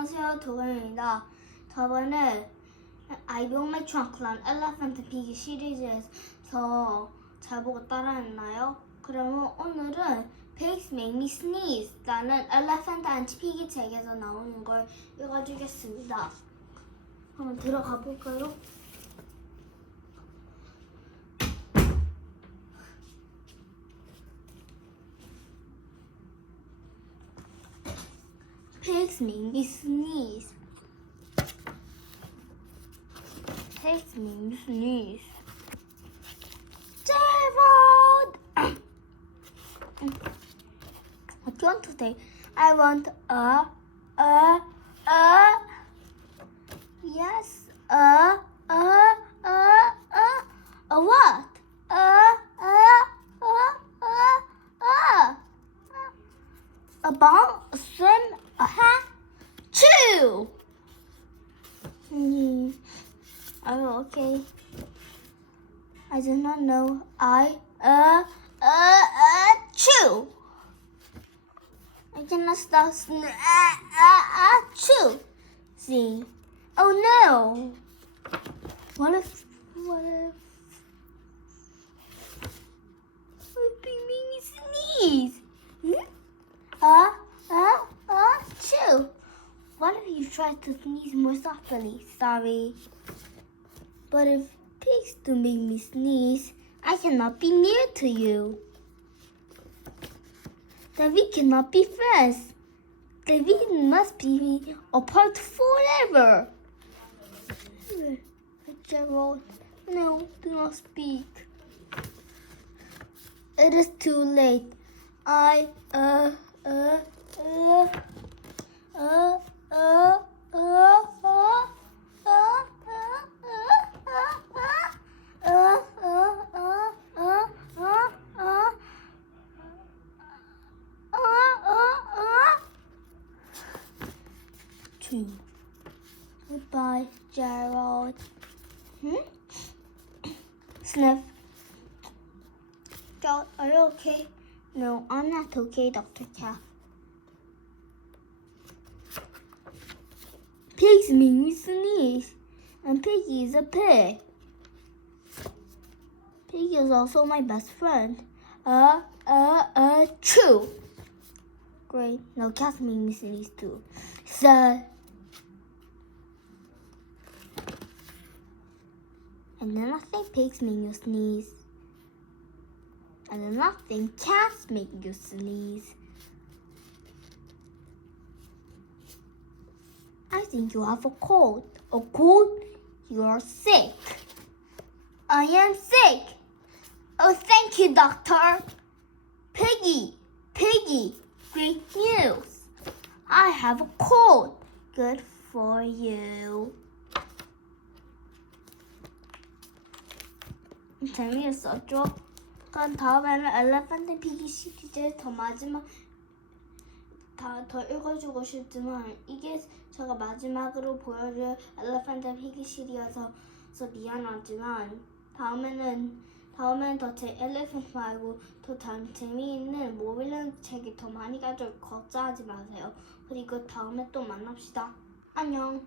안녕하세요, 도건입니다. 저번에 I Built My Trunk란 엘레펀트 피기 시리즈에서 잘 보고 따라했나요? 그러면 오늘은 Pigs Make Me Sneeze 라는 엘레펀트 안티 피기 책에서 나오는 걸 읽어주겠습니다. 한번 들어가 볼까요? Pigs make me sneeze. Pigs make me sneeze. Gerald! What do you want today? I want yes, what? A bomb, a swim, a hat, chew. Oh, okay. I do not know. Chew. I cannot stop. Chew. See. Oh no. What if it made me sneeze? Chew. What if you try to sneeze more softly? Sorry. But if pigs do make me sneeze, I cannot be near to you. Then we cannot be friends. Then we must be apart forever. Gerald, no, do not speak. It is too late. Goodbye, Gerald. Sniff. Gerald, are you okay? No, I'm not okay, Dr. Cat. Pigs make me sneeze, and Piggy is a pig. Piggy is also my best friend. Chew. Great. No, cats make me sneeze too. So, and then I think pigs make you sneeze. And then I think cats make you sneeze. I think you have a cold. A cold? You are sick. I am sick. Oh, thank you, doctor. Piggy, great news. I have a cold. Good for you. 재미있었죠? 그럼 다음에는 엘레펀트 피기 시리즈의 더 마지막 더 읽어주고 싶지만 이게 제가 마지막으로 보여줄 엘레펀트 피기 시리즈여서 미안하지만 다음에는 더 제 엘레펀트 말고 더 재미있는 모빌런 책이 더 많이 가져올 걱정하지 마세요. 그리고 다음에 또 만납시다. 안녕.